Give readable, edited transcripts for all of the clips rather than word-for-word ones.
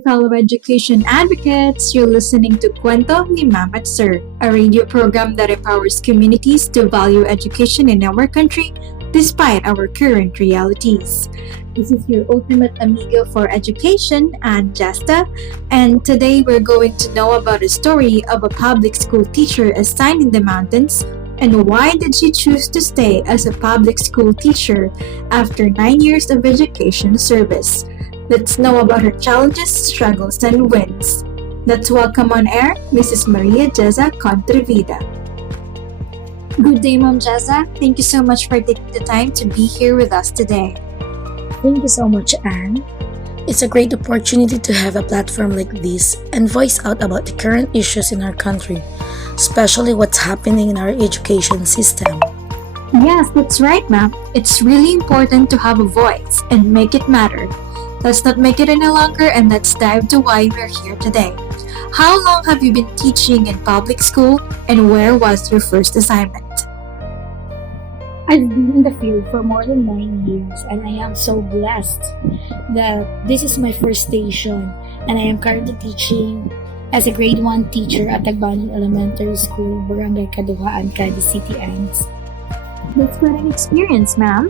fellow education advocates. You're listening to Kwento ni Mama at Sir, a radio program that empowers communities to value education in our country despite our current realities. This is your ultimate amigo for education, and Diesta, and today we're going to know about a story of a public school teacher assigned in the mountains and why did she choose to stay as a public school teacher after 9 years of education service. Let's know about her challenges, struggles, and wins. Let's welcome on air Mrs. Maria Jeza Contrevida. Good day, Mom Jeza. Thank you so much for taking the time to be here with us today. Thank you so much, Anne. It's a great opportunity to have a platform like this and voice out about the current issues in our country, especially what's happening in our education system. Yes, that's right, ma'am. It's really important to have a voice and make it matter. Let's not make it any longer and let's dive to why we're here today. How long have you been teaching in public school and where was your first assignment? I've been in the field for more than 9 years and I am so blessed that this is my first station and I am currently teaching as a grade 1 teacher at Tagbanan Elementary School, Barangay Kaduhaan, Cadiz City, Andes. That's quite an experience, ma'am.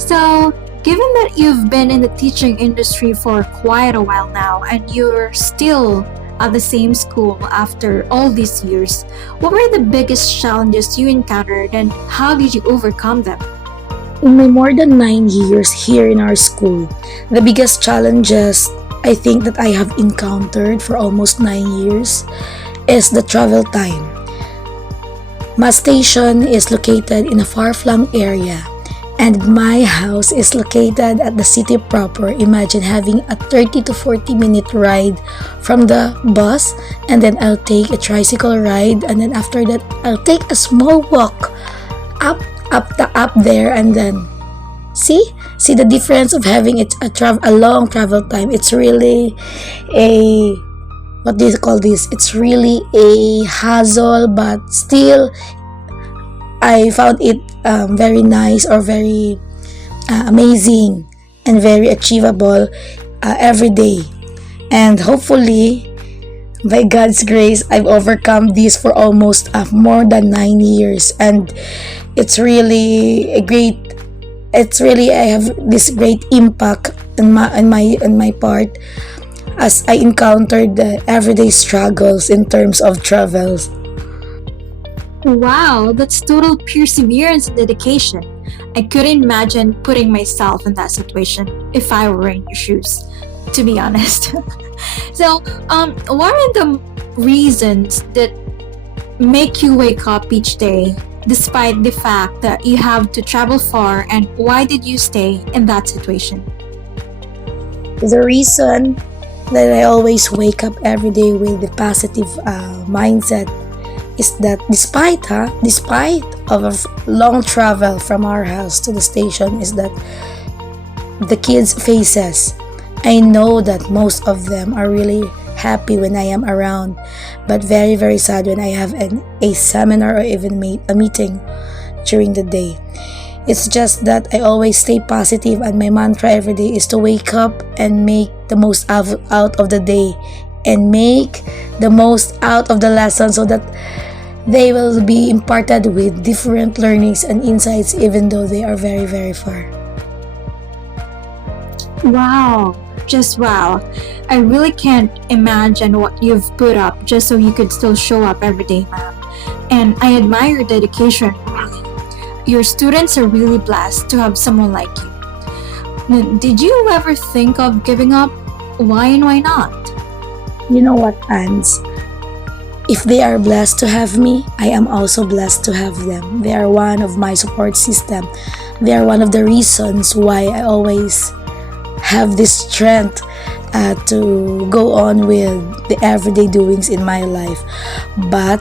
So, given that you've been in the teaching industry for quite a while now and you're still at the same school after all these years, what were the biggest challenges you encountered and how did you overcome them? In my more than 9 years here in our school, the biggest challenges I think that I have encountered for almost 9 years is the travel time. My station is located in a far-flung area and my house is located at the city proper. Imagine having a 30 to 40 minute ride from the bus and then I'll take a tricycle ride and then after that I'll take a small walk up there and then see the difference of having a long travel time. It's really a what do you call this? It's really a hassle, but still I found it very nice or very amazing and very achievable every day. And hopefully, by God's grace, I've overcome this for almost more than 9 years. And it's really I have this great impact in my part as I encountered the everyday struggles in terms of travels. Wow, that's total perseverance and dedication. I couldn't imagine putting myself in that situation if I were in your shoes, to be honest. So, what are the reasons that make you wake up each day despite the fact that you have to travel far, and why did you stay in that situation? The reason that I always wake up every day with the positive mindset is that despite of a long travel from our house to the station is that the kids' faces, I know that most of them are really happy when I am around, but very very sad when I have a seminar or even a meeting during the day. It's just that I always stay positive and my mantra every day is to wake up and make the most out of the day and make the most out of the lesson so that they will be imparted with different learnings and insights even though they are very very far. Wow, just wow. I really can't imagine what you've put up just so you could still show up every day, ma'am. And I admire your dedication, really. Your students are really blessed to have someone like you. Now, did you ever think of giving up? Why and why not? You know what, Ans? If they are blessed to have me, I am also blessed to have them. They are one of my support system. They are one of the reasons why I always have this strength to go on with the everyday doings in my life. But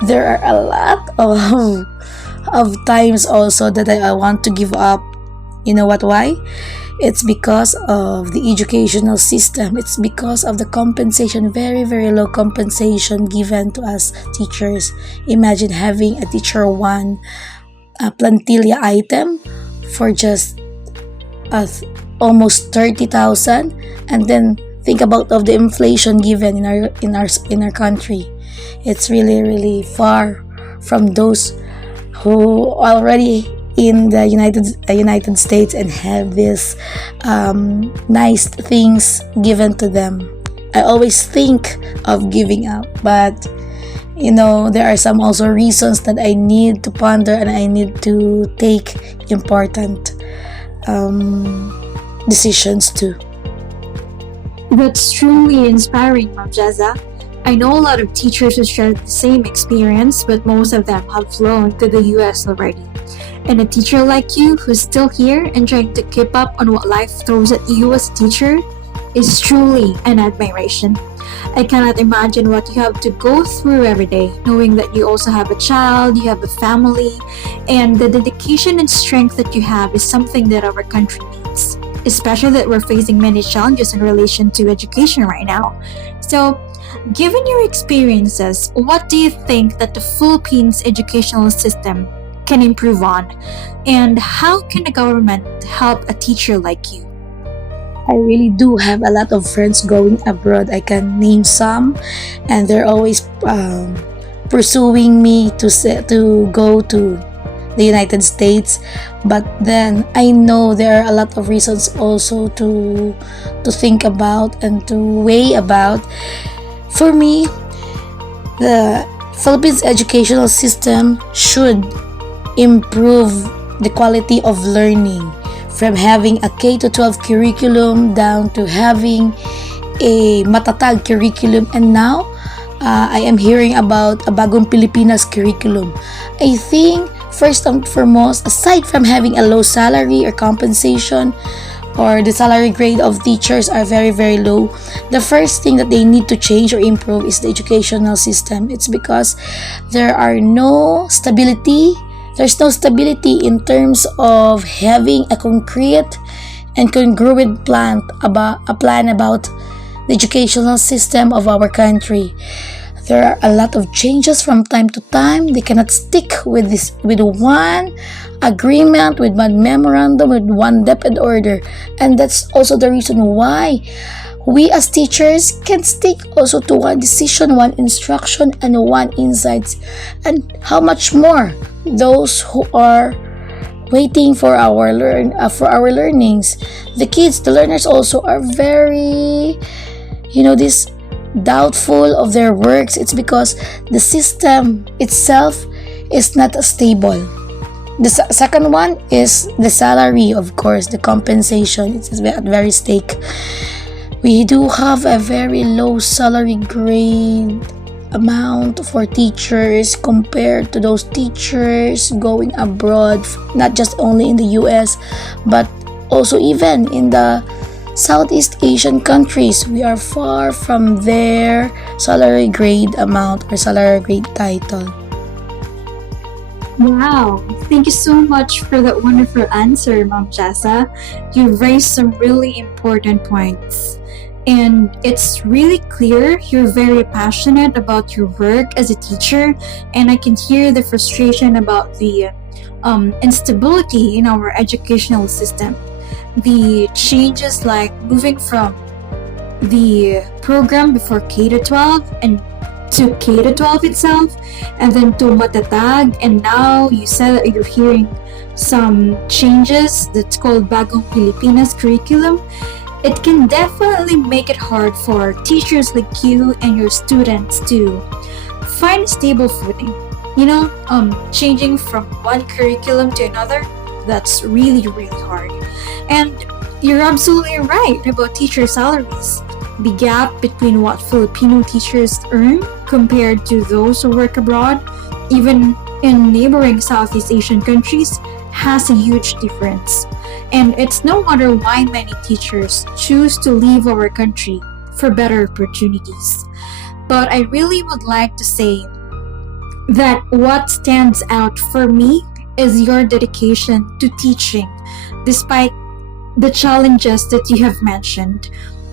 there are a lot of times also that I want to give up. You know what? Why? It's because of the educational system. It's because of the compensation, very, very low compensation given to us teachers. Imagine having a teacher one plantilla item for just almost 30,000, and then think about of the inflation given in our country. It's really really far from those who already in the United States and have this nice things given to them. I always think of giving up, but there are some also reasons that I need to ponder and I need to take important decisions too. That's truly inspiring, Ma'am Jaza. I know a lot of teachers who share the same experience, but most of them have flown to the US already. And a teacher like you who's still here and trying to keep up on what life throws at you as a teacher is truly an admiration. I cannot imagine what you have to go through every day, knowing that you also have a child, you have a family, and the dedication and strength that you have is something that our country needs, especially that we're facing many challenges in relation to education right now. So, given your experiences, what do you think that the Philippines educational system can improve on? And how can the government help a teacher like you? I really do have a lot of friends going abroad. I can name some, and they're always pursuing me to go to the United States. But then I know there are a lot of reasons also to think about and to weigh about. For me, the Philippines educational system should improve the quality of learning from having a K to 12 curriculum down to having a matatag curriculum, and now I am hearing about a bagong Pilipinas curriculum. I think first and foremost, aside from having a low salary or compensation, or the salary grade of teachers are very very low, the first thing that they need to change or improve is the educational system. It's because there are no stability there's no stability in terms of having a concrete and congruent plan about the educational system of our country. There are a lot of changes from time to time. They cannot stick with one agreement, with one memorandum, with one DepEd order. And that's also the reason why we as teachers can stick also to one decision, one instruction, and one insights. And how much more those who are waiting for our learnings. The kids, the learners also are very, this doubtful of their works. It's because the system itself is not stable. The second one is the salary, of course, the compensation. It's at very stake. We do have a very low salary grade amount for teachers compared to those teachers going abroad, not just only in the US, but also even in the Southeast Asian countries. We are far from their salary grade amount or salary grade title. Wow, thank you so much for that wonderful answer, Ma'am Jessa. You raised some really important points. And it's really clear you're very passionate about your work as a teacher, and I can hear the frustration about the instability in our educational system. The changes like moving from the program before K to 12 and to K to 12 itself, and then to Matatag, and now you said that you're hearing some changes that's called Bagong Pilipinas curriculum. It can definitely make it hard for teachers like you and your students to find a stable footing. Changing from one curriculum to another, that's really, really hard. And you're absolutely right about teacher salaries. The gap between what Filipino teachers earn compared to those who work abroad, even in neighboring Southeast Asian countries, has a huge difference. And it's no wonder why many teachers choose to leave our country for better opportunities. But I really would like to say that what stands out for me is your dedication to teaching, despite the challenges that you have mentioned.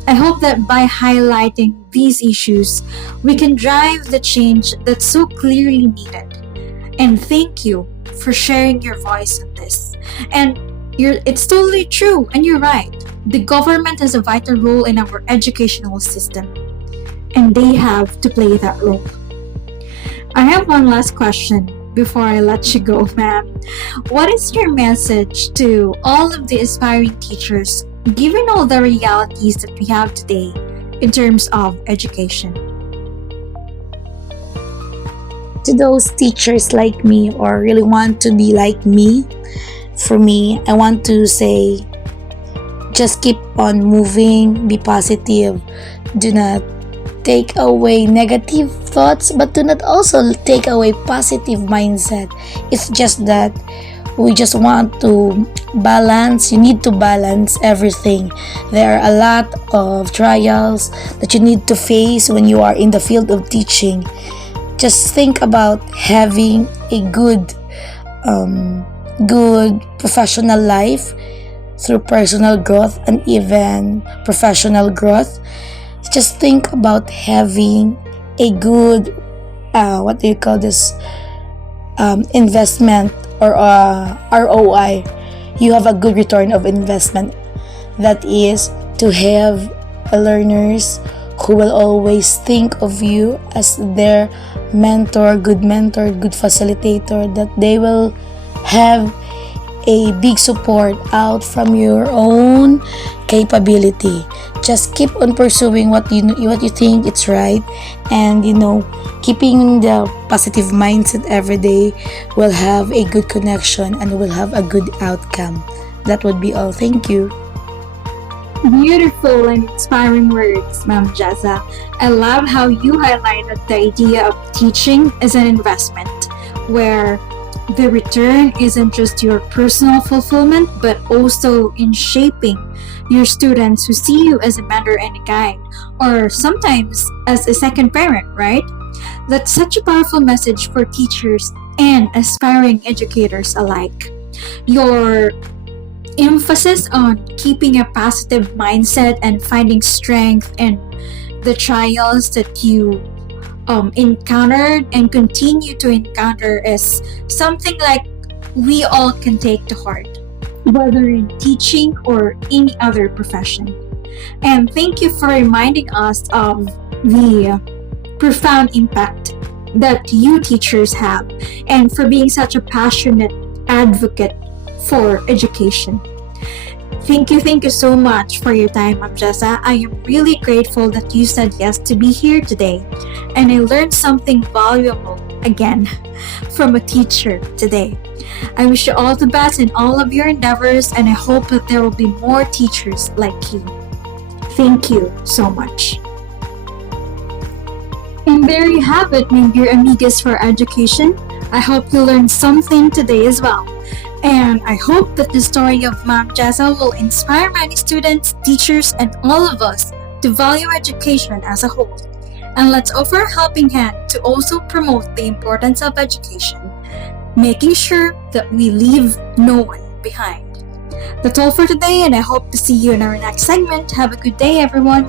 I hope that by highlighting these issues, we can drive the change that's so clearly needed. And thank you for sharing your voice on this. And it's totally true, and you're right. The government has a vital role in our educational system, and they have to play that role. I have one last question before I let you go, ma'am. What is your message to all of the aspiring teachers, given all the realities that we have today in terms of education? To those teachers like me or really want to be like me, for me, I want to say just keep on moving, be positive, do not take away negative thoughts, but do not also take away positive mindset. It's just that we just want to balance. You need to balance everything. There are a lot of trials that you need to face when you are in the field of teaching. Just think about having a good professional life through personal growth and even professional growth. Just think about having a good what do you call this, investment or ROI. You have a good return of investment. That is to have learners who will always think of you as their mentor, good facilitator, that they will have a big support out from your own capability. Just keep on pursuing what you think it's right, and keeping the positive mindset every day will have a good connection and will have a good outcome. That would be all. Thank you. Beautiful and inspiring words, Ma'am Jaza. I love how you highlighted the idea of teaching as an investment, where the return isn't just your personal fulfillment, but also in shaping your students who see you as a mentor and a guide, or sometimes as a second parent, right? That's such a powerful message for teachers and aspiring educators alike. Your emphasis on keeping a positive mindset and finding strength in the trials that you encountered and continue to encounter is something like we all can take to heart, whether in teaching or any other profession. And thank you for reminding us of the profound impact that you teachers have, and for being such a passionate advocate for education. Thank you so much for your time, Abjasa. I am really grateful that you said yes to be here today, and I learned something valuable again from a teacher today. I wish you all the best in all of your endeavors, and I hope that there will be more teachers like you. Thank you so much. And there you have it, my dear amigas for education. I hope you learned something today as well. And I hope that the story of Ma'am Jaza will inspire many students, teachers, and all of us to value education as a whole. And let's offer a helping hand to also promote the importance of education, making sure that we leave no one behind. That's all for today, and I hope to see you in our next segment. Have a good day, everyone.